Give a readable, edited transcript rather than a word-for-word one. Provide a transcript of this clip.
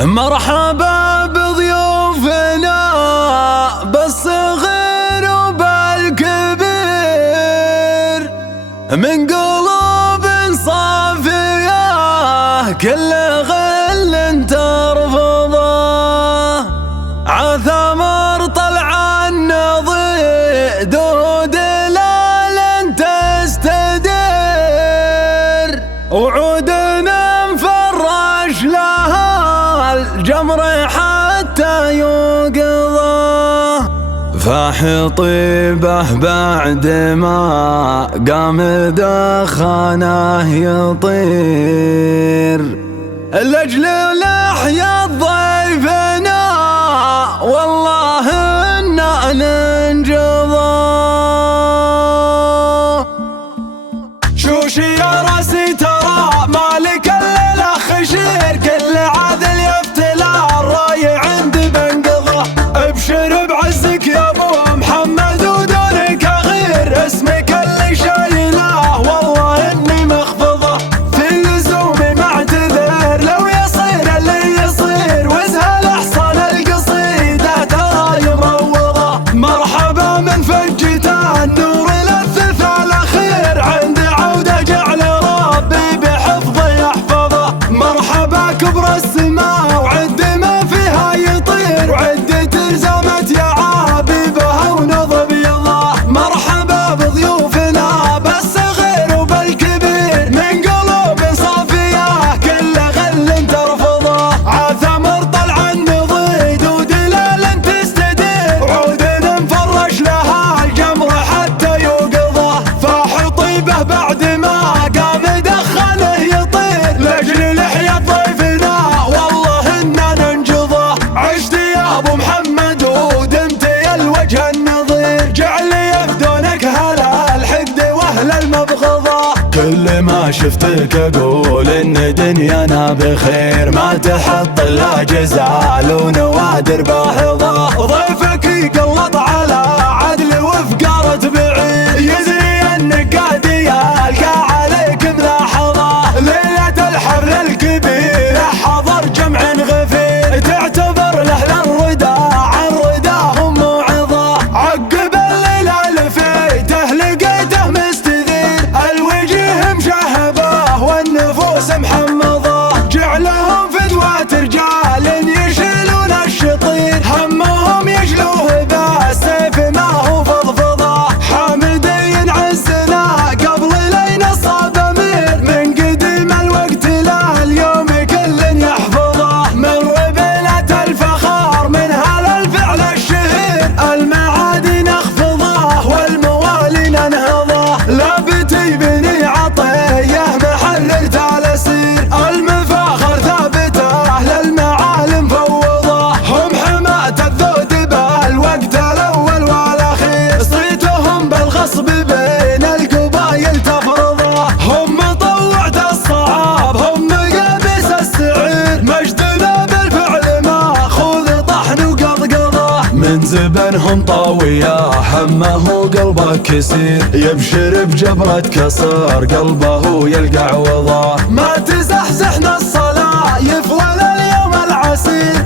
مرحبا بضيوفنا بالصغير وبالكبير، من قلوب صافية كل غل ترفضه، عثمر طلع النضيد ودلال تستدير، وعودنا مفرش لها الجمر حتى يوقظه، فاح طيبه بعد ما قام دخانه يطير، لاجل لحيا ضيفنا والله إنا ننجضه. شوشي يا راسي ترى مالك الليلة خشير، كل عاذل يفتلى الراي عندي بنقضه، ابشر بعزك يا ابو محمد ودونك اغير، اسمك اللي شايله والله اني مخفضه، في اللزوم معتذر لو يصير اللي يصير، وزها الاحصان القصيده ترى يموضه، مرحبا من فجته النور للثلث الاخير، عند عوده جعل ربي بحفظه يحفظه، مرحبا كبر السماء وعد ما فيها يطير، وعد تلزمت يا عاببها ونضب يضاه، مرحبا بضيوفنا بالصغير وبالكبير، من قلوب صافية كل غل ترفضه، عثمر طلع النضيد ودلال تستدير، وعودنا مفرش لها الجمر حتى يوقظه، فاح طيبه بعد ما قام دخانه يطير، لاجل لحية ضيفنا والله إنا ننجضه، عشت يا ابو محمد ودمت يا الوجه النظير، جعل يفدونك هلا الحقد واهل المبغضه، كل ما شفتك اقول ان دنيانا بخير، ما تحط الا جزال ونوادر باهظه، ضيفك يقلط على عدل وفقارة بعير، يزري انك قادية القى عليك ملاحظه، ليلة الحفل الكبير حضر جمع غفير، تعتبر لاهل الردى عن رداهم موعظه، عقب الليلة لفيته لقيته مستثير، الوجيه مشهبه والنفوس محمضه، جعلهم فدوة رجال يشيلون الشطير، همهم يشلوه بالسيف ما هو فضفضه، حامدين عزنا قبل لين الصاب امير، من قديم الوقت لليوم كل يحفظه، من ربيلة الفخار من هذا الفعل الشهير، المعادي نخفضه والموالي ننهضه، لابتي بني عطيه محرر تالسير، المفاخر ثابته للمعالي مفوضه، هم حماة الذود بالوقت الاول والاخير، صيتهم بالغصب بين القبايل تفرضه، هم مطوعة الصعاب هم مقابس السعير، مجدنا بالفعل ماخوذ طحن وقضقضه، من زبنهم طاوية همه قلبه كسير، يبشر بجبرة كسر قلبه يلقى عوضه، ما تزحزحنا الصلاة يفضل اليوم العسير،